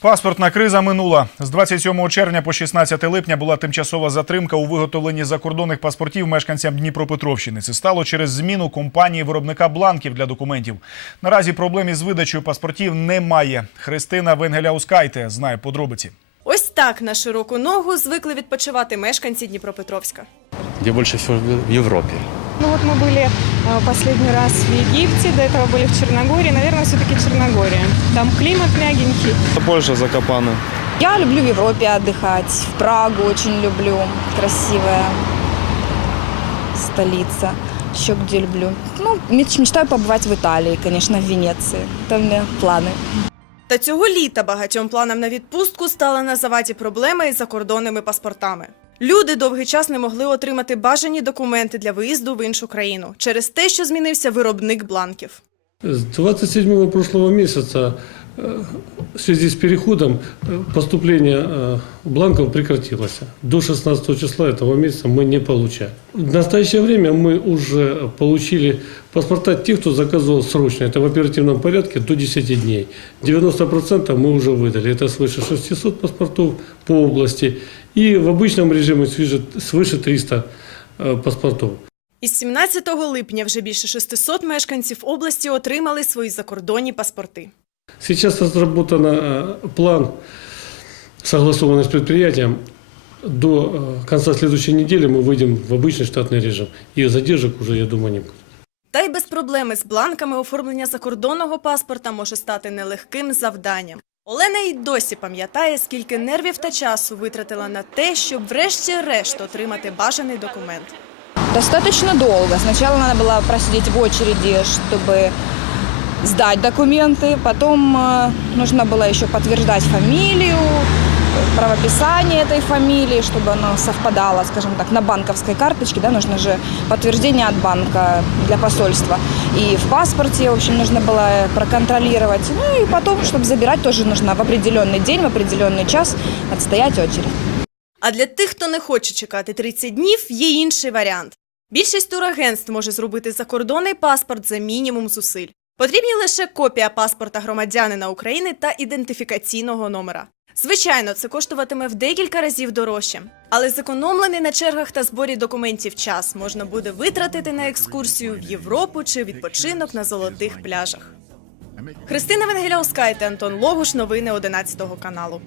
Паспортна криза минула. З 27 червня по 16 липня була тимчасова затримка у виготовленні закордонних паспортів мешканцям Дніпропетровщини. Це стало через зміну компанії виробника бланків для документів. Наразі проблем із видачею паспортів немає. Христина Венгеляускайте знає подробиці. Ось так на широку ногу звикли відпочивати мешканці Дніпропетровська. Где больше всего в Европе. Ну вот мы были э, последний раз в Египте, до этого были в Черногории. Наверное, все-таки Черногория. Там климат мягенький. Польша, Закопаны. Я люблю в Европе отдыхать. В Прагу очень люблю. Красивая столица. Еще где люблю. Ну, меч- мечтаю побывать в Италии, конечно, в Венеции. Там у меня планы. Та цього літа багатьом планам на відпустку стали на заваді проблеми із закордонними паспортами. Люди довгий час не могли отримати бажані документи для виїзду в іншу країну через те, що змінився виробник бланків. З 27 прошлого месяца э, в связи с переходом э, поступление э, бланков прекратилось. До 16 числа этого месяца мы не получаем. В настоящее время мы уже получили паспорта тех, кто заказывал срочно. Это в оперативном порядке до 10 дней. 90% мы уже выдали. Это свыше 600 паспортов по области. И в обычном режиме свыше свыше 300 э, паспортов. Із 17 липня вже більше 600 мешканців області отримали свої закордонні паспорти. Сейчас разработан э, план, согласованный с предприятием. До э, конца следующей недели мы выйдем в обычный штатный режим. И задержек уже, я думаю, не будет. Та й без проблеми з бланками оформлення закордонного паспорта може стати нелегким завданням. Олена й досі пам'ятає, скільки нервів та часу витратила на те, щоб врешті-решт отримати бажаний документ. Достаточно долго. Сначала надо было просидеть в очереди, чтобы сдать документы. Потом э, нужно было еще подтверждать фамилию, э, правописание этой фамилии, чтобы оно совпадало, скажем так, на банковской карточке. Да, нужно же подтверждение от банка для посольства. И в паспорте, в общем, нужно было проконтролировать. Ну и потом, чтобы забирать, тоже нужно в определенный день, в определенный час отстоять очередь. А для тих, хто не хоче чекати 30 днів, є інший варіант. Більшість турагентств може зробити закордонний паспорт за мінімум зусиль. Потрібні лише копія паспорта громадянина України та ідентифікаційного номера. Звичайно, це коштуватиме в декілька разів дорожче, але зекономлений на чергах та зборі документів час можна буде витратити на екскурсію в Європу чи відпочинок на золотих пляжах. Христина Венгеля Оскайте, Антон Логуш, новини 11 каналу.